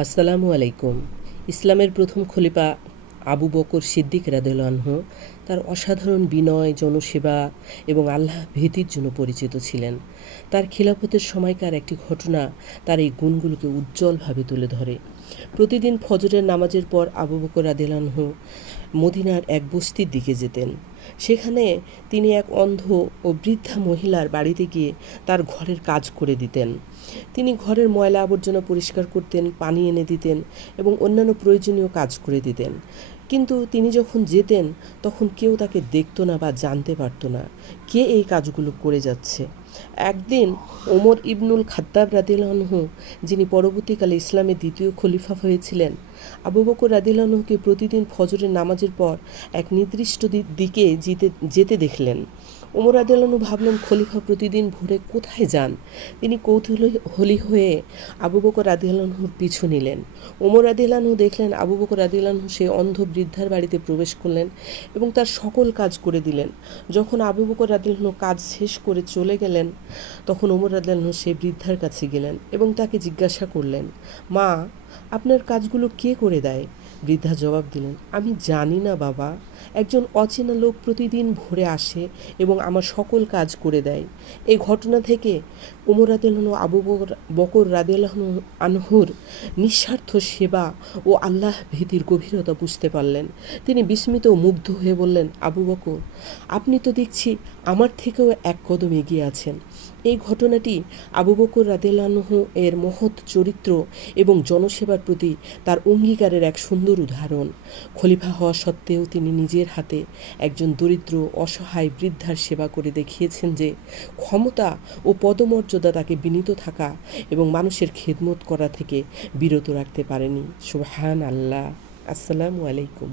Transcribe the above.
আসসালামু আলাইকুম। ইসলামের প্রথম খলিফা আবু বকর সিদ্দিক রাদিয়াল্লাহু আনহু তার অসাধারণ বিনয়, জনসেবা এবং আল্লাহ ভীতির জন্য পরিচিত ছিলেন। তার খিলাফতের সময়কার একটি ঘটনা তার এই গুণগুলোকে উজ্জ্বলভাবে তুলে ধরে। প্রতিদিন ফজরের নামাজের পর আবু বকর রাদিয়াল্লাহু আনহু মদিনার এক বস্তির দিকে যেতেন। সেখানে তিনি এক অন্ধ ও বৃদ্ধা মহিলার বাড়িতে গিয়ে তার ঘরের কাজ করে দিতেন। তিনি ঘরের ময়লা আবর্জনা পরিষ্কার করতেন, পানি এনে দিতেন এবং অন্যান্য প্রয়োজনীয় কাজ করে দিতেন। কিন্তু তিনি যখন যেতেন তখন কেউ তাকে দেখতো না বা জানতে পারতো না কে এই কাজগুলো করে যাচ্ছে। একদিন ওমর ইবনুল খাত্তাব রাদিয়াল্লাহু আনহু, যিনি পরবর্তীকালে ইসলামের দ্বিতীয় খলিফা হয়েছিলেন, আবু বকর রাদিয়াল্লাহু আনহুকে প্রতিদিন ফজরের নামাজের পর এক নির্দিষ্ট দিকে যেতে দেখলেন। ওমর রাদিয়াল্লাহু আনহু ভাবলেন, খলিফা প্রতিদিন ভোরে কোথায় যান? তিনি কৌতূহলী হয়ে আবু বকর রাদিয়াল্লাহু আনহুর পিছু নিলেন। ওমর রাদিয়াল্লাহু আনহু দেখলেন আবু বকর রাদিয়াল্লাহু আনহু সেই অন্ধ বৃদ্ধার বাড়িতে প্রবেশ করলেন এবং তার সকল কাজ করে দিলেন। যখন আবু বকর রাদিয়াল্লাহু আনহু কাজ শেষ করে চলে গেলেন, তখন ওমর রাদিয়াল্লাহু আনহু সেই বৃদ্ধার কাছে গেলেন এবং তাকে জিজ্ঞাসা করলেন, মা, আপনার কাজগুলো কে করে দেয়? বৃদ্ধা জবাব দিলেন, আমি জানি না বাবা। একজন অচেনা লোক প্রতিদিন ভোরে আসে এবং আমার সকল কাজ করে দেয়। এই ঘটনা থেকে ওমর রাদিয়াল্লাহু আনহু আবু বকর রাদিয়াল্লাহু আনহুর নিঃস্বার্থ সেবা ও আল্লাহ ভীতির গভীরতা বুঝতে পারলেন। তিনি বিস্মিত ও মুগ্ধ হয়ে বললেন, আবু বকর, আপনি তো দেখছি আমার থেকেও এক কদম এগিয়ে আছেন। এই ঘটনাটি আবু বকর রাদিয়াল্লাহু আনহু এর মহৎ চরিত্র এবং জনসেবার প্রতি তার অঙ্গীকারের এক সুন্দর উদাহরণ। খলিফা হওয়া সত্ত্বেও তিনি নিজের হাতে একজন দরিদ্র অসহায় বৃদ্ধার সেবা করে দেখিয়েছেন যে ক্ষমতা ও পদমর্যাদা তাকে বিনীত থাকা এবং মানুষের খেদমত করা থেকে বিরত রাখতে পারেনি। সুবহান আল্লাহ। আসসালামু আলাইকুম।